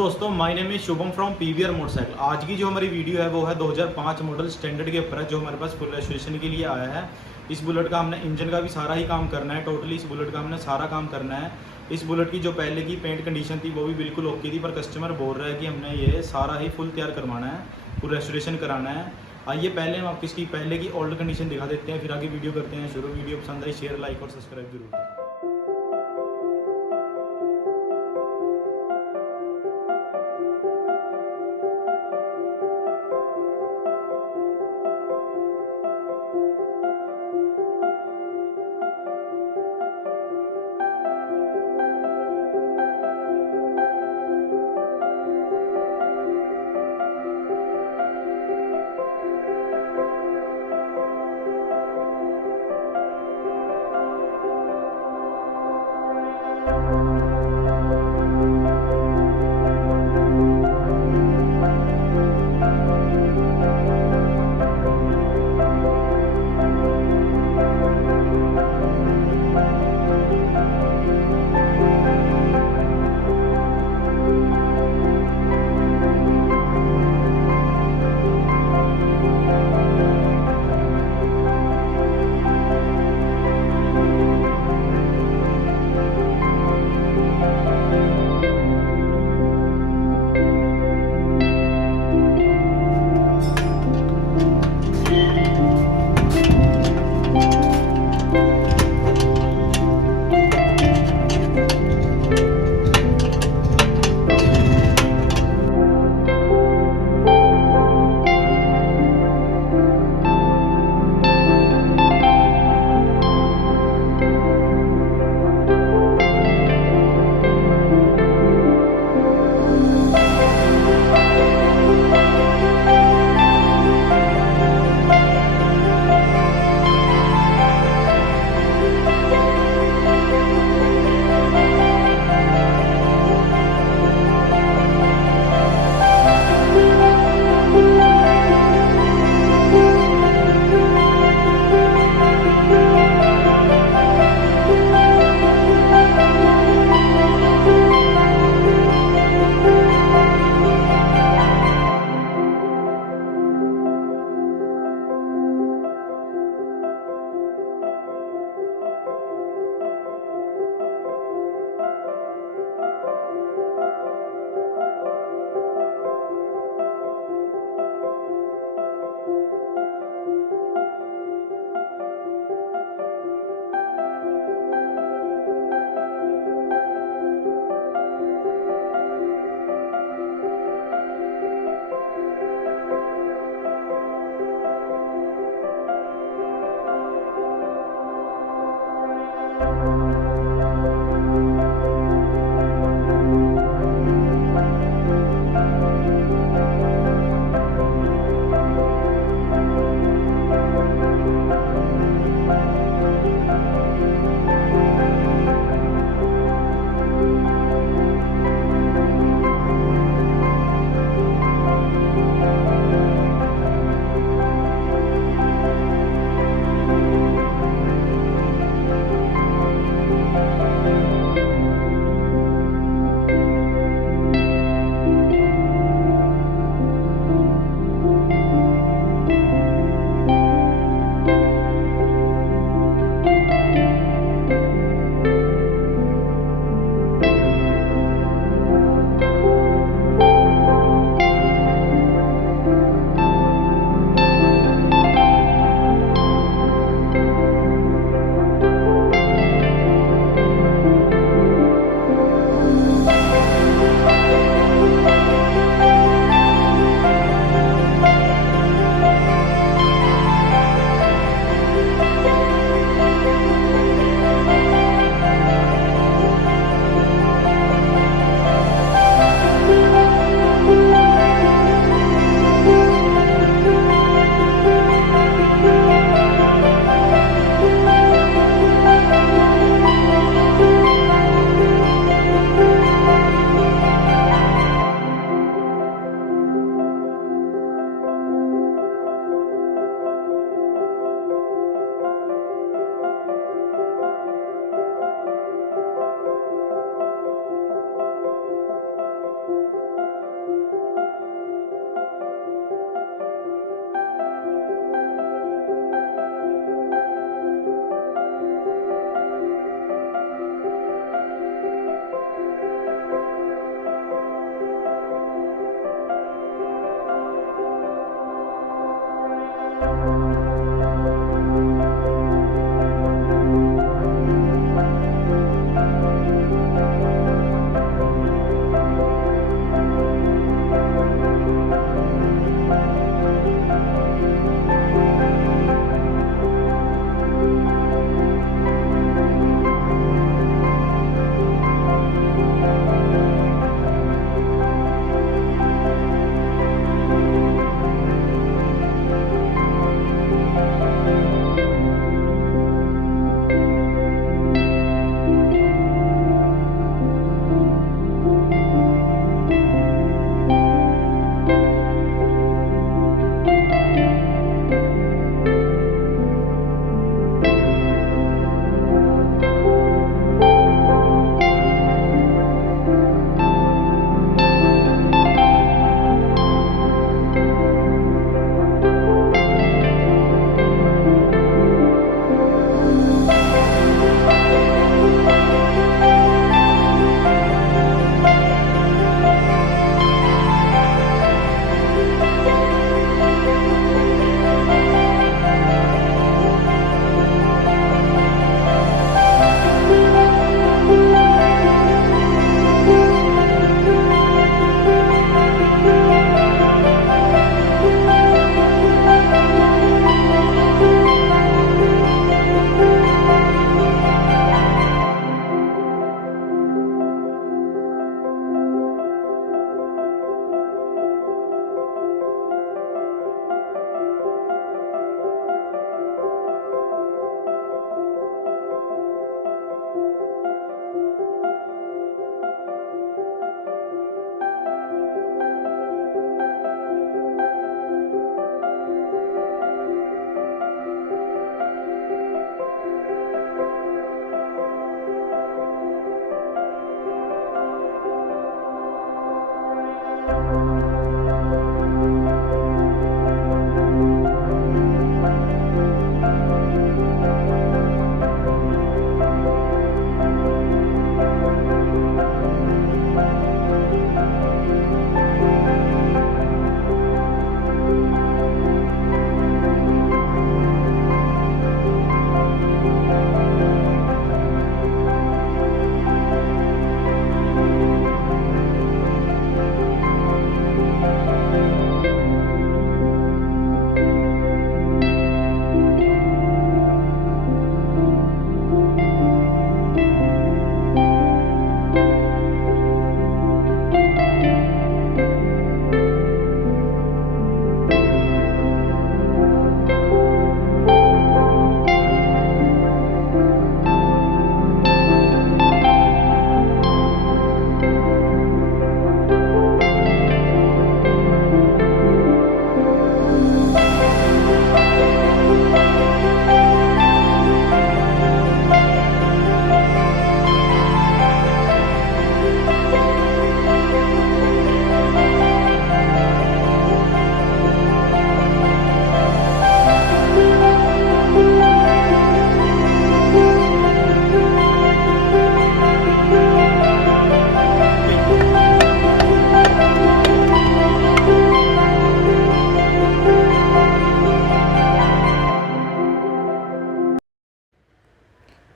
दोस्तों, my name is Shubham from PBR motorcycle. आज की जो हमारी वीडियो है वो है 2005 मॉडल स्टैंडर्ड के ऊपर है, जो हमारे पास फुल रेस्टोरेशन के लिए आया है। इस बुलेट का हमने इंजन का भी सारा ही काम करना है, टोटली इस बुलेट का हमने सारा काम करना है। इस बुलेट की जो पहले की पेंट कंडीशन थी वो भी बिल्कुल ओके थी, पर कस्टमर बोल रहा है कि हमने ये सारा ही फुल तैयार करवाना है, फुल रेस्टोरेशन कराना है। आइए पहले हम आपको इसकी पहले की ओल्ड कंडीशन दिखा देते हैं, फिर आगे वीडियो करते हैं शुरू। वीडियो पसंद आई शेयर, लाइक और सब्सक्राइब जरूर करें।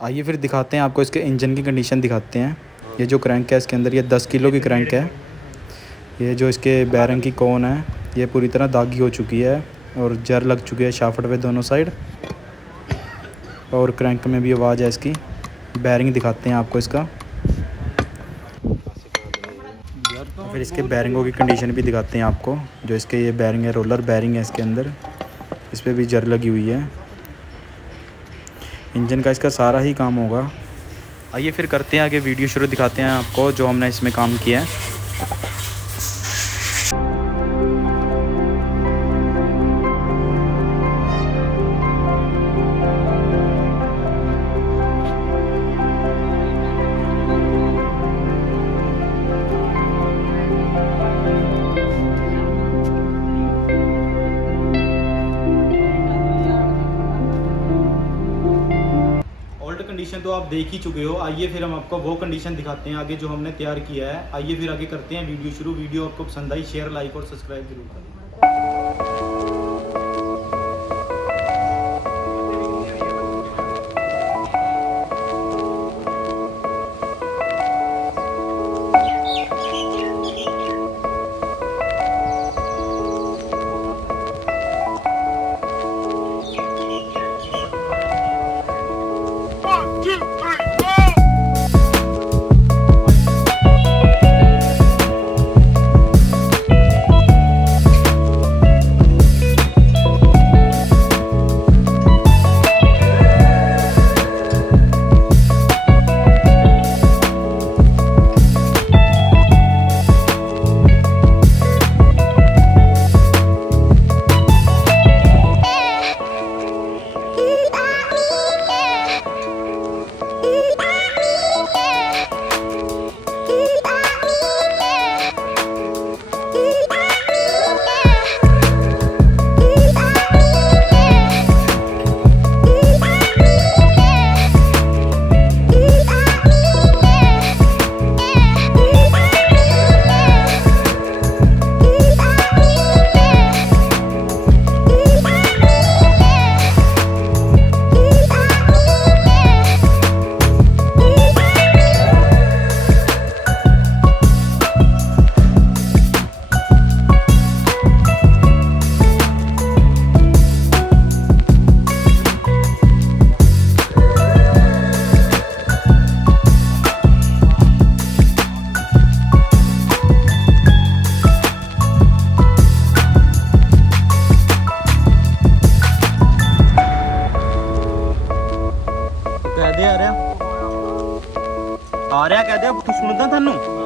आइए फिर दिखाते हैं आपको इसके इंजन की कंडीशन दिखाते हैं। ये जो क्रैंक है इसके अंदर, ये 10 किलो की क्रैंक है। ये जो इसके बैरिंग की कोन है ये पूरी तरह दागी हो चुकी है और जर लग चुकी है शाफ्ट पे दोनों साइड, और क्रैंक में भी आवाज़ है इसकी। बैरिंग दिखाते हैं आपको इसका, फिर इसके बैरिंगों की कंडीशन भी दिखाते हैं आपको। जो इसके ये बैरिंग है, रोलर बैरिंग है इसके अंदर, इस पर भी जर लगी हुई है। इंजन का इसका सारा ही काम होगा। आइए फिर करते हैं आगे वीडियो शुरू, दिखाते हैं आपको जो हमने इसमें काम किया है। कंडीशन तो आप देख ही चुके हो। आइए फिर हम आपको वो कंडीशन दिखाते हैं आगे जो हमने तैयार किया है। आइए फिर आगे करते हैं वीडियो शुरू। वीडियो आपको पसंद आई, शेयर, लाइक और सब्सक्राइब जरूर करें। आ रहा कह दे, सुनदा थानू।